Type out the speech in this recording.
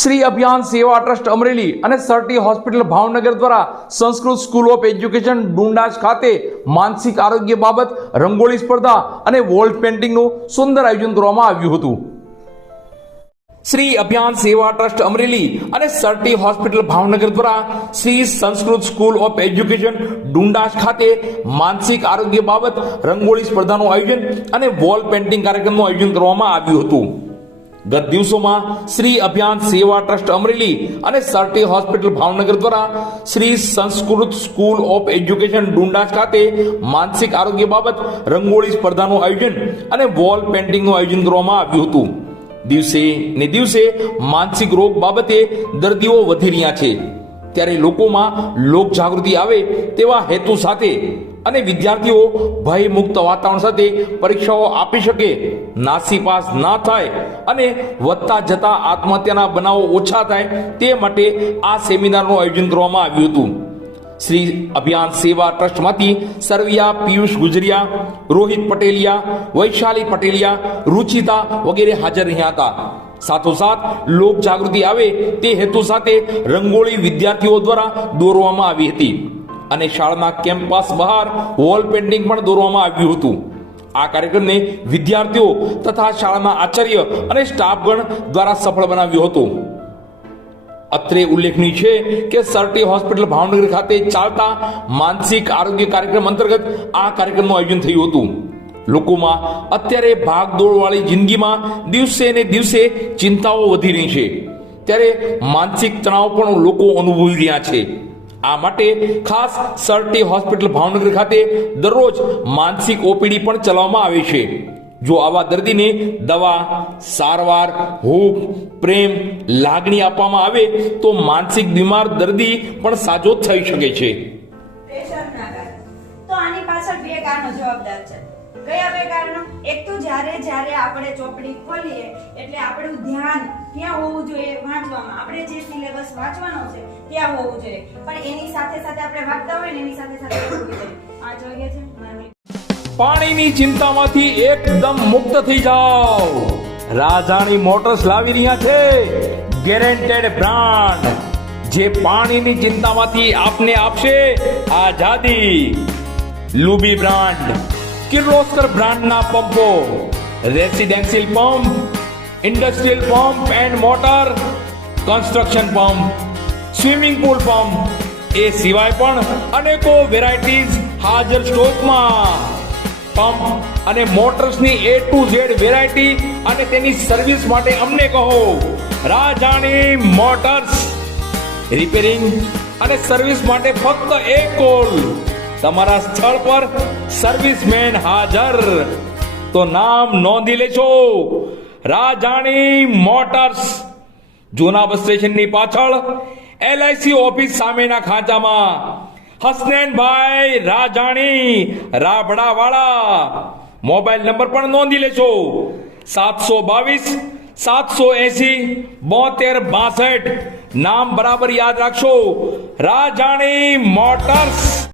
શ્રી અભિયાન સેવા ટ્રસ્ટ અમરેલી અને સરટી હોસ્પિટલ ભાવનગર દ્વારા Sanskrit school of education Dundas ખાતે માનસિક આરોગ્ય બાબત, રંગોળી સ્પર્ધા અને વોલ પેઇન્ટિંગનું સુંદર આયોજન કરવામાં આવ્યું હતું. શ્રી અભિયાન સેવા ટ્રસ્ટ અમરેલી અને સરટી હોસ્પિટલ ભાવનગર દ્વારા Shri Sanskrit school of education Dundas ખાતે માનસિક આરોગ્ય બાબત, રંગોળી સ્પર્ધાનું આયોજન અને વોલ પેઇન્ટિંગ કાર્યક્રમનું આયોજન કરવામાં આવ્યું હતું. ગત દિવસોમાં શ્રી અભિયાન સેવા ટ્રસ્ટ અમરેલી અને સરટી હોસ્પિટલ ભાવનગર દ્વારા Shri Sanskrit school of education Dundas ખાતે માનસિક આરોગ્ય બાબત રંગોળી સ્પર્ધાનું આયોજન અને વોલ પેઇન્ટિંગનું આયોજન કરવામાં આવ્યું હતું. દિવસે ને દિવસે માનસિક રોગ બાબતે દર્દીઓ વધી રહ્યા છે. ત્યારે લોકોમાં લોક જાગૃતિ આવે તેવા હેતુ સાથે અને વિદ્યાર્થીઓ ભયમુક્ત વાતાવરણ સાથે પરીક્ષાઓ આપી શકે, નાસી પાસ ના થાય અને વધતા જતા આત્મહત્યાના બનાવો ઓછા થાય તે માટે આ સેમિનારનું આયોજન કરવામાં આવ્યું હતું. શ્રી અભિયાન સેવા ટ્રસ્ટમાંથી સરવિયા, પિયુષ ગુજરિયા, રોહિત પટેલિયા, વૈશાલી પટેલિયા, રુચિતા વગેરે હાજર રહ્યા હતા. સાથોસાથ લોક જાગૃતિ આવે તે હેતુ સાથે રંગોળી વિદ્યાર્થીઓ દ્વારા દોરવામાં આવી હતી. અને શાળાના કેમ્પસ બહાર વોલ પેઇન્ટિંગ પણ દોરવામાં આવ્યું હતું. આ કાર્યક્રમને વિદ્યાર્થીઓ તથા શાળાના આચાર્ય અને સ્ટાફગણ દ્વારા સફળ બનાવ્યો હતો. અત્રે ઉલ્લેખનીય છે કે સરટી હોસ્પિટલ ભાવનગર ખાતે ચાલતા માનસિક આરોગ્ય કાર્યક્રમ અંતર્ગત આ કાર્યક્રમનું આયોજન થયું હતું. લોકોમાં અત્યારે ભાગદોડ વાળી જિંદગીમાં દિવસે ને દિવસે ચિંતાઓ વધી રહી છે. ત્યારે માનસિક તણાવ પણ લોકો અનુભવી રહ્યા છે. આ માટે ખાસ સરટી હોસ્પિટલ ભાવનગર ખાતે દરરોજ માનસિક ઓપીડી પણ ચલાવવામાં આવે છે. જો આવા દર્દીને દવા, સારવાર, હૂફ, પ્રેમ, લાગણી આપવામાં આવે, તો માનસિક બીમાર દર્દી પણ સાજો થઈ શકે છે. તો આની પાછળ બે કારણો જવાબદાર છે. કયા બે કારણો એક તો જ્યારે જ્યારે આપણે ચોપડી ખોલીએ, એટલે આપણું ધ્યાન ક્યાં હોવું જોઈએ વાંચવામાં? આપણે જે સિલેબસ વાંચવાનો છે, ત્યાં હોવું જોઈએ. પણ એની સાથે સાથે આપણે વાંચતા હોય ને, એની સાથે સાથે હોવું જોઈએ. છે પાણીની ચિંતામાંથી એકદમ મુક્ત થઈ જાઓ. રાજાણી મોટર્સ લાવી રહ્યા છે. ગેરેન્ટેડ બ્રાન્ડ જે પાણીની ચિંતામાંથી આપને આપશે આઝાદી. લુબી બ્રાન્ડ. કિર્લોસ્કર બ્રાન્ડના પંપો, residential pump, industrial pump and motor, construction pump, swimming pool pump, એ સિવાય પણ અનેકો વેરાયટીઝ હાજર સ્ટોકમાં. પંપ અને મોટર્સની એ ટુ ઝેડ વેરાયટી અને તેની સર્વિસ માટે અમને કહો, રાજાણી મોટર્સ. રિપેરિંગ અને સર્વિસ માટે ફક્ત એક કોલ. તમારા સ્થળ પર સર્વિસમેન હાજર. તો નામ નોંધી લેજો. રાજાણી મોટર્સ. જૂના બસ સ્ટેશનની પાછળ એલઆઈસી ઓફિસ સામેના ખાંચામાં હસનેનભાઈ રાજાણી, રાબડાવાળા. મોબાઈલ નંબર પણ નોંધી લેશો સાતસો બાવીસ, સાતસો એસી, બોતેર બાસઠ. નામ બરાબર યાદ રાખશો. રાજાણી મોટર્સ.